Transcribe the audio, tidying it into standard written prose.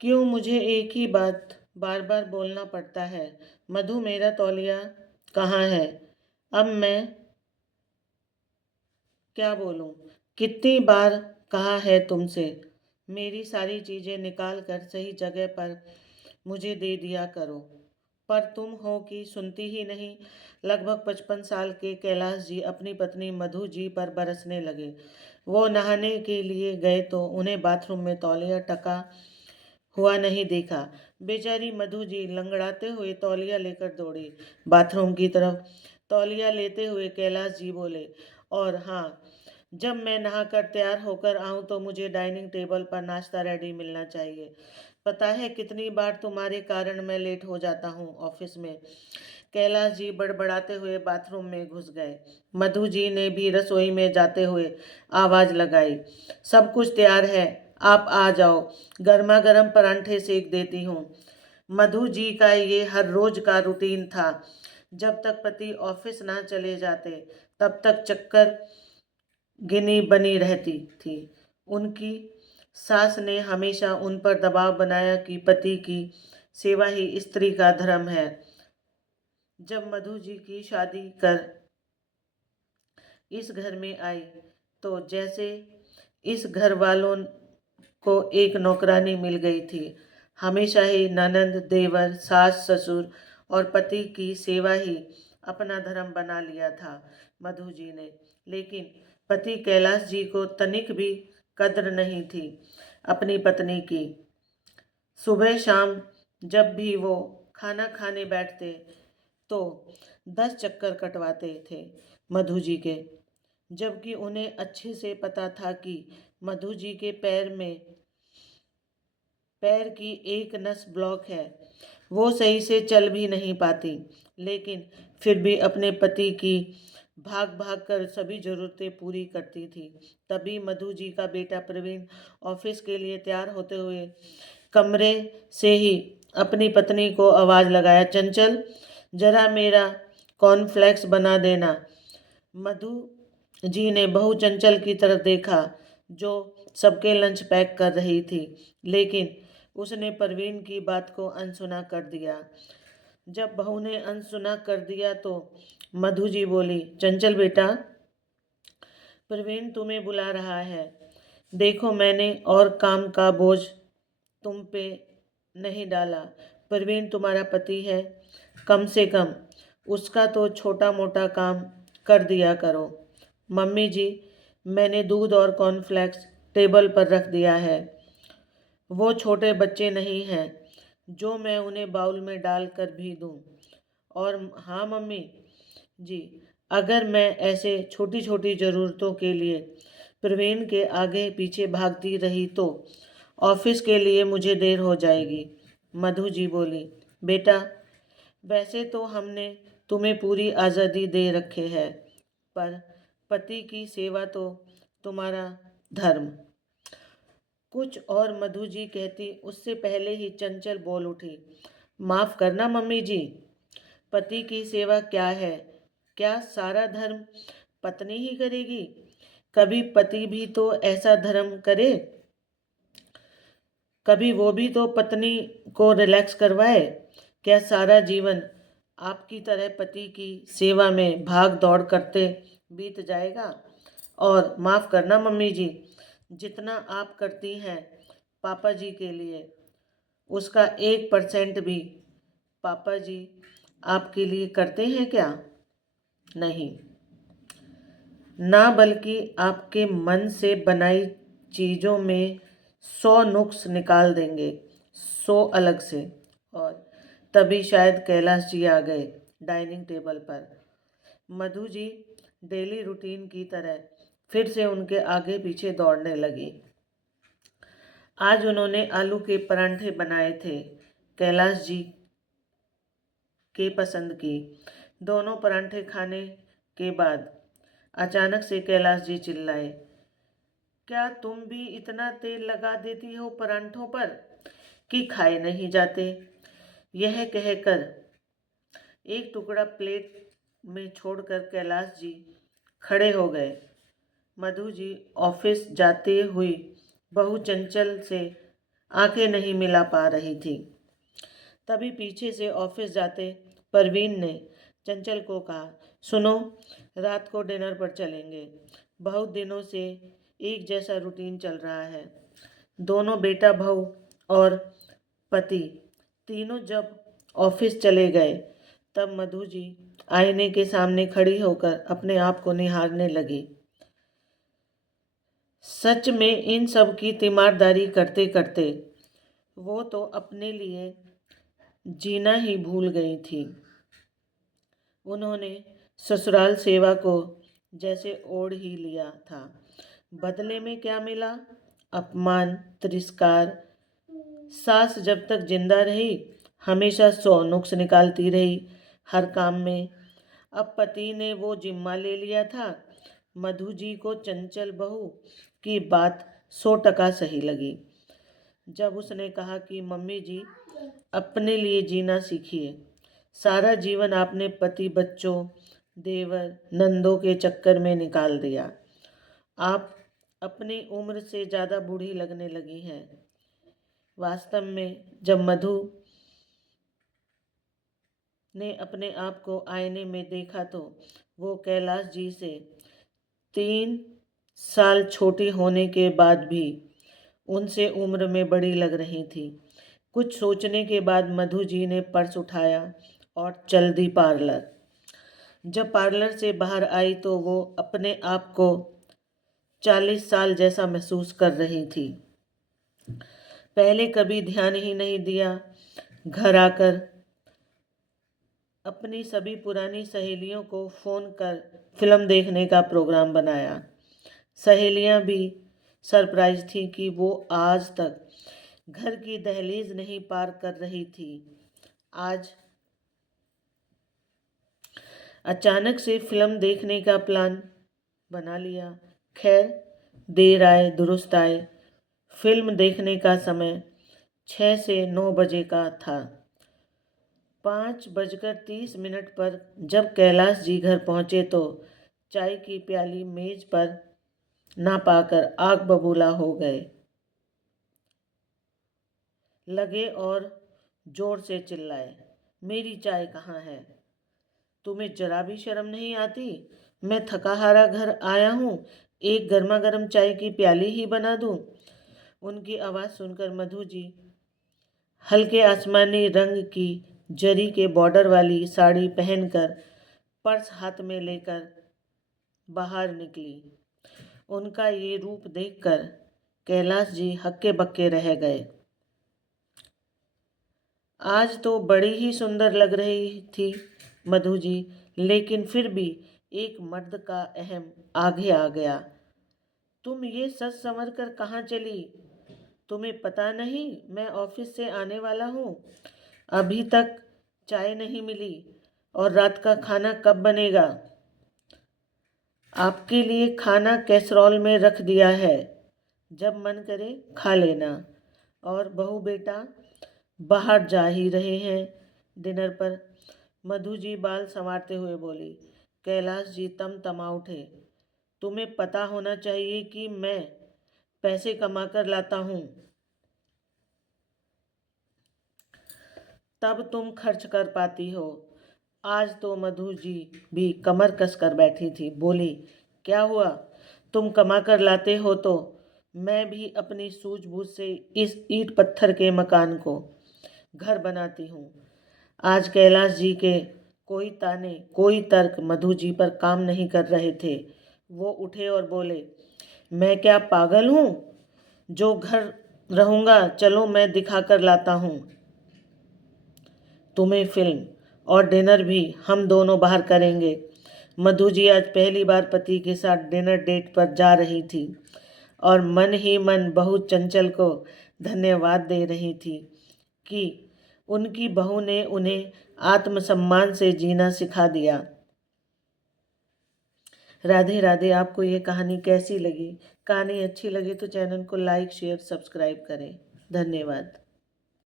क्यों मुझे एक ही बात बार बार बोलना पड़ता है? मधु, मेरा तौलिया कहाँ है? अब मैं क्या बोलूं? कितनी बार कहा है तुमसे, मेरी सारी चीजें निकाल कर सही जगह पर मुझे दे दिया करो। पर तुम हो कि सुनती ही नहीं। लगभग 55 साल के कैलाश जी अपनी पत्नी मधु जी पर बरसने लगे। वो नहाने के लिए गए तो उन्हें बाथरूम में तौलिया टका हुआ नहीं देखा। बेचारी मधु जी लंगड़ाते हुए तौलिया लेकर दौड़ी बाथरूम की तरफ। तौलिया लेते हुए कैलाश जी बोले, और हाँ, जब मैं नहाकर तैयार होकर आऊं तो मुझे डाइनिंग टेबल पर नाश्ता रेडी मिलना चाहिए। पता है कितनी बार तुम्हारे कारण मैं लेट हो जाता हूँ ऑफिस में। कैलाश जी बड़बड़ाते हुए बाथरूम में घुस गए। मधु जी ने भी रसोई में जाते हुए आवाज लगाई, सब कुछ तैयार है, आप आ जाओ, गर्मा गर्म परांठे सेक देती हूँ। मधु जी का ये हर रोज का रूटीन था। जब तक पति ऑफिस ना चले जाते तब तक चक्कर गिनी बनी रहती थी। उनकी सास ने हमेशा उन पर दबाव बनाया कि पति की सेवा ही स्त्री का धर्म है। जब मधु जी की शादी कर इस घर में आई तो जैसे इस घर वालों को एक नौकरानी मिल गई थी। हमेशा ही ननंद, देवर, सास, ससुर और पति की सेवा ही अपना धर्म बना लिया था मधु जी ने। लेकिन पति कैलाश जी को तनिक भी कद्र नहीं थी अपनी पत्नी की। सुबह शाम जब भी वो खाना खाने बैठते तो 10 चक्कर कटवाते थे मधु जी के, जबकि उन्हें अच्छे से पता था कि मधु जी के पैर की एक नस ब्लॉक है, वो सही से चल भी नहीं पाती। लेकिन फिर भी अपने पति की भाग भाग कर सभी ज़रूरतें पूरी करती थी। तभी मधु जी का बेटा प्रवीण ऑफिस के लिए तैयार होते हुए कमरे से ही अपनी पत्नी को आवाज़ लगाया, चंचल, जरा मेरा कॉर्नफ्लेक्स बना देना। मधु जी ने बहू चंचल की तरफ देखा जो सबके लंच पैक कर रही थी, लेकिन उसने परवीन की बात को अनसुना कर दिया। जब बहू ने अनसुना कर दिया तो मधु जी बोली, चंचल बेटा, परवीन तुम्हें बुला रहा है। देखो, मैंने और काम का बोझ तुम पे नहीं डाला। परवीन तुम्हारा पति है, कम से कम उसका तो छोटा मोटा काम कर दिया करो। मम्मी जी, मैंने दूध और कॉर्नफ्लेक्स टेबल पर रख दिया है। वो छोटे बच्चे नहीं हैं जो मैं उन्हें बाउल में डाल कर भी दूं। और हाँ मम्मी जी, अगर मैं ऐसे छोटी छोटी ज़रूरतों के लिए प्रवीण के आगे पीछे भागती रही तो ऑफिस के लिए मुझे देर हो जाएगी। मधु जी बोली, बेटा, वैसे तो हमने तुम्हें पूरी आज़ादी दे रखे है, पर पति की सेवा तो तुम्हारा धर्म। कुछ और मधु जी कहती उससे पहले ही चंचल बोल उठी, माफ करना मम्मी जी, पति की सेवा क्या है? क्या सारा धर्म पत्नी ही करेगी? कभी पति भी तो ऐसा धर्म करे, कभी वो भी तो पत्नी को रिलैक्स करवाए। क्या सारा जीवन आपकी तरह पति की सेवा में भाग दौड़ करते बीत जाएगा? और माफ़ करना मम्मी जी, जितना आप करती हैं पापा जी के लिए, उसका 1% भी पापा जी आपके लिए करते हैं क्या? नहीं ना, बल्कि आपके मन से बनाई चीज़ों में 100 नुक्स निकाल देंगे, 100 अलग से। और तभी शायद कैलाश जी आ गए डाइनिंग टेबल पर। मधु जी डेली रूटीन की तरह फिर से उनके आगे पीछे दौड़ने लगी। आज उन्होंने आलू के परांठे बनाए थे, कैलाश जी के पसंद की। दोनों परांठे खाने के बाद अचानक से कैलाश जी चिल्लाए, क्या तुम भी इतना तेल लगा देती हो परांठों पर कि खाए नहीं जाते? यह कहकर एक टुकड़ा प्लेट में छोड़कर कैलाश जी खड़े हो गए। मधु जी ऑफिस जाते हुई बहू चंचल से आंखें नहीं मिला पा रही थी। तभी पीछे से ऑफिस जाते परवीन ने चंचल को कहा, सुनो, रात को डिनर पर चलेंगे। बहुत दिनों से एक जैसा रूटीन चल रहा है। दोनों बेटा बहू और पति तीनों जब ऑफिस चले गए तब मधु जी आईने के सामने खड़ी होकर अपने आप को निहारने लगी। सच में इन सब की तीमारदारी करते करते वो तो अपने लिए जीना ही भूल गई थी। उन्होंने ससुराल सेवा को जैसे ओढ़ ही लिया था। बदले में क्या मिला? अपमान, तिरस्कार। सास जब तक जिंदा रही हमेशा 100 नुक्स निकालती रही हर काम में। अब पति ने वो जिम्मा ले लिया था। मधु जी को चंचल बहू की बात 100% सही लगी जब उसने कहा कि मम्मी जी, अपने लिए जीना सीखिए। सारा जीवन आपने पति, बच्चों, देवर, नंदों के चक्कर में निकाल दिया। आप अपनी उम्र से ज़्यादा बूढ़ी लगने लगी हैं। वास्तव में जब मधु ने अपने आप को आईने में देखा तो वो कैलाश जी से 3 साल छोटी होने के बाद भी उनसे उम्र में बड़ी लग रही थी। कुछ सोचने के बाद मधु जी ने पर्स उठाया और चल दी पार्लर। जब पार्लर से बाहर आई तो वो अपने आप को 40 साल जैसा महसूस कर रही थी। पहले कभी ध्यान ही नहीं दिया। घर आकर अपनी सभी पुरानी सहेलियों को फ़ोन कर फिल्म देखने का प्रोग्राम बनाया। सहेलियां भी सरप्राइज थी कि वो आज तक घर की दहलीज नहीं पार कर रही थी। आज अचानक से फिल्म देखने का प्लान बना लिया। खैर, देर आए दुरुस्त आए। फिल्म देखने का समय 6 से 9 बजे का था। 5:30 पर जब कैलाश जी घर पहुंचे तो चाय की प्याली मेज पर ना पाकर आग बबूला हो गए लगे और जोर से चिल्लाए, मेरी चाय कहाँ है? तुम्हें जरा भी शर्म नहीं आती? मैं थका हारा घर आया हूँ, एक गर्मा गर्म चाय की प्याली ही बना दूँ। उनकी आवाज़ सुनकर मधु जी हल्के आसमानी रंग की जरी के बॉर्डर वाली साड़ी पहनकर पर्स हाथ में लेकर बाहर निकली। उनका ये रूप देखकर कैलाश जी हक्के बक्के रह गए। आज तो बड़ी ही सुंदर लग रही थी मधु जी, लेकिन फिर भी एक मर्द का अहम आगे आ गया। तुम ये सच समझ कर कहाँ चली? तुम्हें पता नहीं मैं ऑफिस से आने वाला हूँ? अभी तक चाय नहीं मिली और रात का खाना कब बनेगा? आपके लिए खाना कैसरोल में रख दिया है, जब मन करे खा लेना। और बहू बेटा बाहर जा ही रहे हैं डिनर पर। मधु जी बाल संवारते हुए बोली। कैलाश जी तमा उठे। तुम्हें पता होना चाहिए कि मैं पैसे कमा कर लाता हूँ, तब तुम खर्च कर पाती हो। आज तो मधु जी भी कमर कस कर बैठी थी। बोली, क्या हुआ? तुम कमा कर लाते हो तो मैं भी अपनी सूझबूझ से इस ईंट पत्थर के मकान को घर बनाती हूँ। आज कैलाश जी के कोई ताने, कोई तर्क मधु जी पर काम नहीं कर रहे थे। वो उठे और बोले, मैं क्या पागल हूँ जो घर रहूँगा? चलो मैं दिखा कर लाता हूँ तुम्हें फिल्म, और डिनर भी हम दोनों बाहर करेंगे। मधु जी आज पहली बार पति के साथ डिनर डेट पर जा रही थी और मन ही मन बहू चंचल को धन्यवाद दे रही थी कि उनकी बहू ने उन्हें आत्मसम्मान से जीना सिखा दिया। राधे राधे। आपको ये कहानी कैसी लगी? कहानी अच्छी लगी तो चैनल को लाइक, शेयर, सब्सक्राइब करें। धन्यवाद।